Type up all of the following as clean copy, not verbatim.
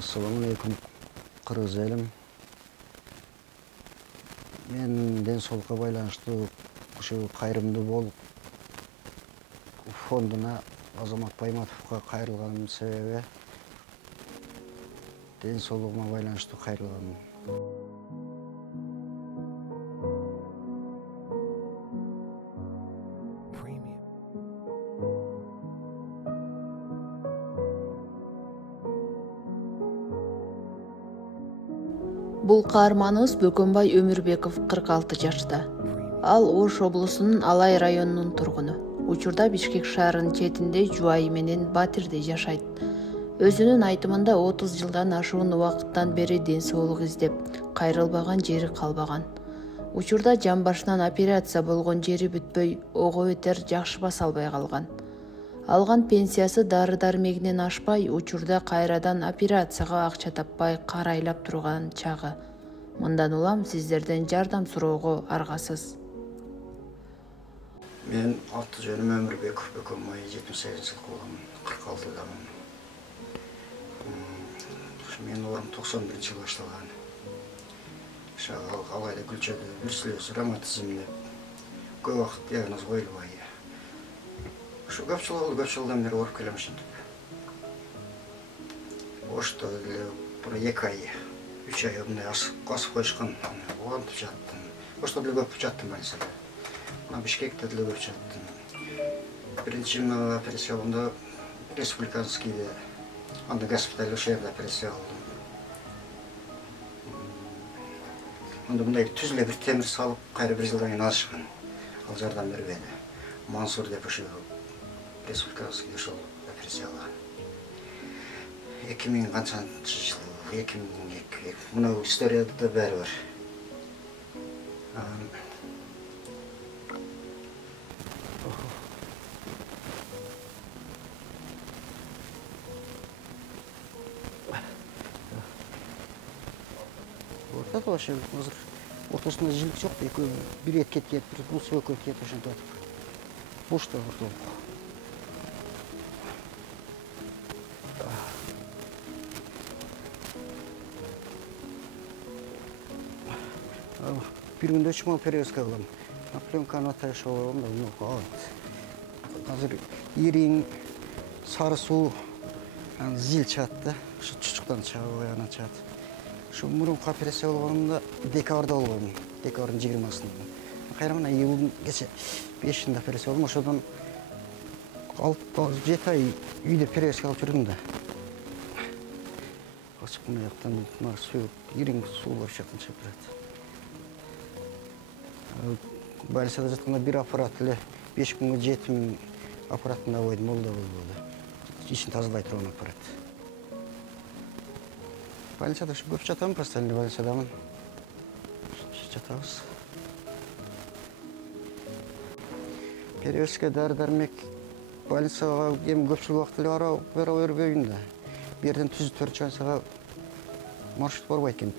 Assalamualaikum Kırgız elim. Men den soğukka байланыштуу uşu kayрымдуу болуp фондуна Азамат Байматовго кайрылганымдын себеби den соолугума байланыштуу кайрылганым. Бул каарманыбыз Бөкөнбай Өмүрбеков 46 жашта. Ал Ош облусунун Алай районунун тургуну. Учурда Бишкек шаарынын четинде жубайы менен Батирде жашайт. Өзүнүн айтымында 30 жылдан ашуун убакыттан бери ден соолук издеп, кайрылбаган жери калбаган. Учурда жан башынан операция болгон жери бүтпөй, ого бетер жакшы баса албай калган. Алган пенсиясы дары-дармегинен ашпай, учурда кайрадан операцияга акча таппай карайлап турган чагы. Мындан улам сиздерден жардам суроого аргасыз. Мен аты жөнүм Өмүрбеков Бөкөнбай, 78 жыл боломун, 46-дамын. Мен орум 91 жыл башталган. Алайда Гүлчөдө бирсилөөс роматизм деп көп убакыт диагноз коюлбай. Şu көп жылдан бери ооруп келем ушинтип. Ошто эле бир 2 ай, 3 ай мындай асып коюшкан. Оонтуп жаттым. Ошто деле көп жаттым больницада. Мына Бишкекте деле көп жаттым. Биринчи операция болгондо республиканскийде, анда госпиталь ошол жерде операция кылдым. Анда мындай түзүлө бир темир салып, кайра бир жылдан кийин алышкан. Ал жардам бербеди. Мансур деп ошо республиканский ошол операция кылган. 2000 канчанчы жыл, 2002. Мына историяда да баары бар. Ortada ошо азыр ортосунда жилик жок, экөө бир эт кетет, бир бул сөкөт кетет ошентип атып. Бошто ортолук. Bir günde 3 mal перевозка кылам. Пленканы атайша алам да, азыр ириң, сары суу, зил чат да, ошо чучуктан чыгып ана чат. Ошо мурунку операция болгонумда декабрда болгон, декабрдын 20-сында. Кайра мына июлдун кече 5-inde операция болдум, ошодон 6-7 ай үйдө перевозка кылып жүрдүм да. Ачык мына жактан мына сөөк, ириң суулар жактан чыгып турат. Больницада жатканда бир аппарат эле 5 күнгө 7000 аппараттын да койдум, ол да болбоду. Ишин тазалай турган аппарат. Больницада ушу көп жатам, постоянно больницадамын. Жатабыз. Перевозка дары-дармек больницага эми көпчүлүк убакыт эле бара бербейм да. Бу жерден түзү-4 часага маршрут барбайт экен.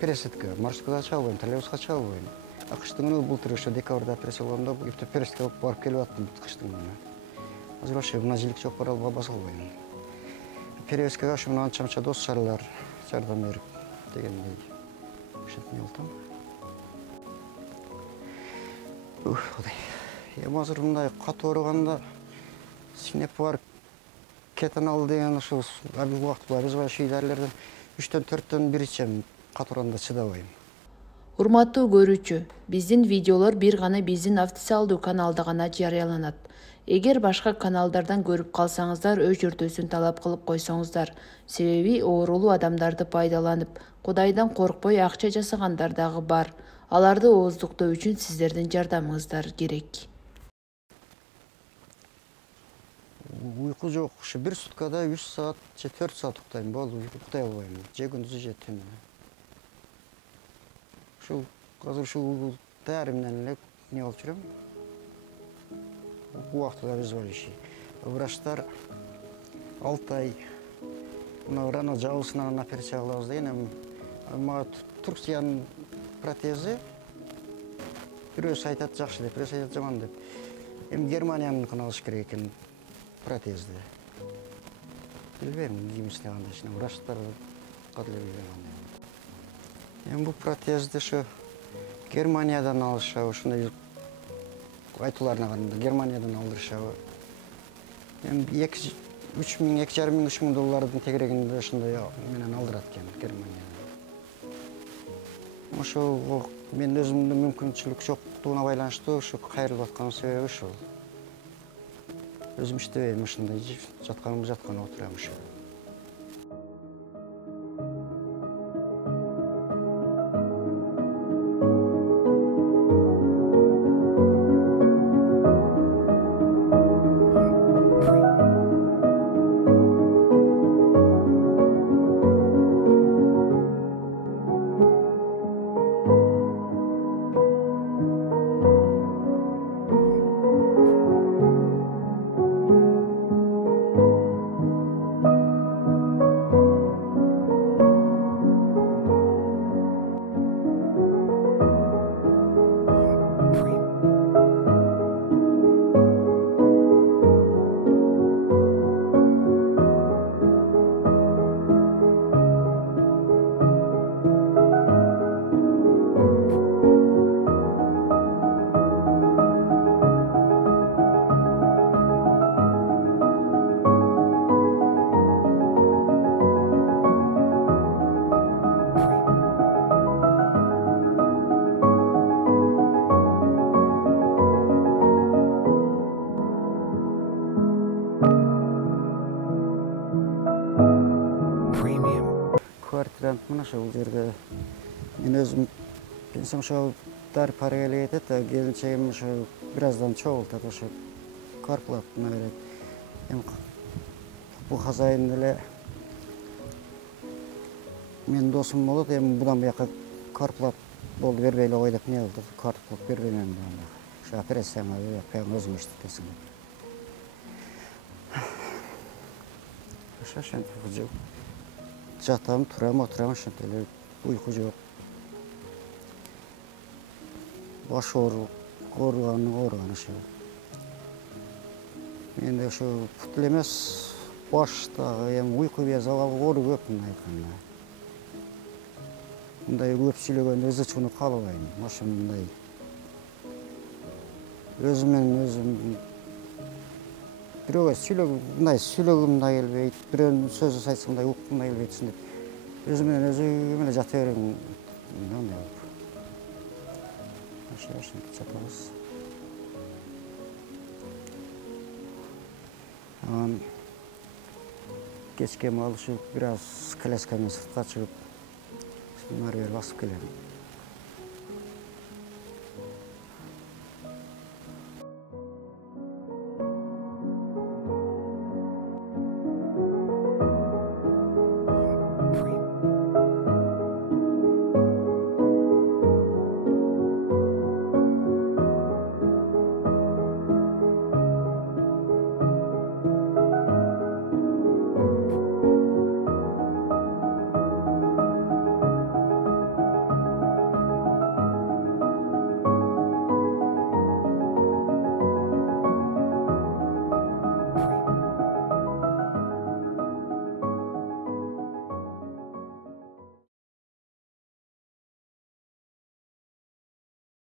Пересадка, маршруткага чыга албайм, троллейбуска чыга албайм. Кыштын күнү былтыр ошо декабрда операция болгондо пересадка кылып барып келип аттым кыштын күнү. Азыр ошо мына жилик жок бара баса албайм. Перевозкага ошо мына анча-мынча дос чарлар жардам берип дегендей. Ошентип не болтам. Кудай. Эми азыр мындай катуу ооруганда синеп бар кетанал деген ошо бул убакытта обезболивающий дарылерден 3-төн 4төн бир ичем, катуу ооруганда чыдабайм. Урматтуу көрүүчү, биздин видеолор бир гана биздин официалдуу каналда гана жарыяланат. Эгер башка каналдардан көрүп калсаңыздар, өчүртүүсүн талап кылып койсоңуздар. Себеби оорулуу адамдарды пайдаланып, Кудайдан коркпой акча жасагандар дагы бар. Аларды ооздуктоо үчүн сиздердин жардамыңыздар керек. Uyku жок, ушу бир суткада 3 саат же 4 саат уктайм, болду, уктай албайм. Же күндүзү же түнү. Азыр ушул дары менен эле не болуп жүрөм. Бул убакытта обезболивающий. Врачтар 6 ай мына рана жабысынан операция кылабыз деген, эми мага Турциянын протези бирөөсү айтат жакшы деп, бирөөсү айтат жаман деп. Эми Германияныкын алыш керек экен протезди. Билбейм, кимисине кандай ишин. Врачтар ошоққа деле үйрөнгөн. Эми бул протезди ошо Германиядан алышабы, ушундай айтууларына караганда Германиядан алдырышабы. Эми 2,5 миң, 3 миң доллардын тегерегинде ошондой менен алдырат экен Германиядан. Ошо мен өзүмдүн мүмкүнчүлүк жоктугуна байланыштуу ушу кайрылып атканын себеби ушул. Өзүм иштебейм, ушундай жатканым отурам ушу. Квартирант мына ошол жерге мен өзүм келсем ошо дарып пара эле кетет, келинчегим ошо бир аздан чогултат, ошо карплатына берет. Эми бул хозяин деле менин досум болот, эми будан буяка карплат болду бербей эле кой деп эмне кылды, карплат бербейм эми. Ошо операцияңа бияка өзүң иштетесиң деп. Ошентип жатам, турам, отурам, ошентип эле уйку жок. Баш ооруган ошо. Менде ошо пут эле эмес, баштагы эми уйку без оору көп мындай айтканда. Мындай көп сүйлөгөндө ызычууну каалабайм. Ошо мындай өзүм менен өзүм бирөөгө сүйлөгүм да келбейт, бирөөнүн сөзүн айтсам да уккум да келбейт ушинтип. Өзүм менен өзүм эле жата берем. Мындай болуп. Ошентип жатабыз. Анан кечке маал ушу бир аз коляска менен сыртка чыгып, нары бери басып келем.